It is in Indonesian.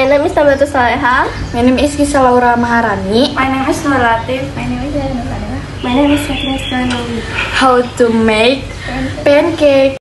My name is Nabatu Saleha. My name is Kisah Laura Maharani. My name is Nuratif. My name is Yana. My name is Katrina Stanowi. How to make pancake.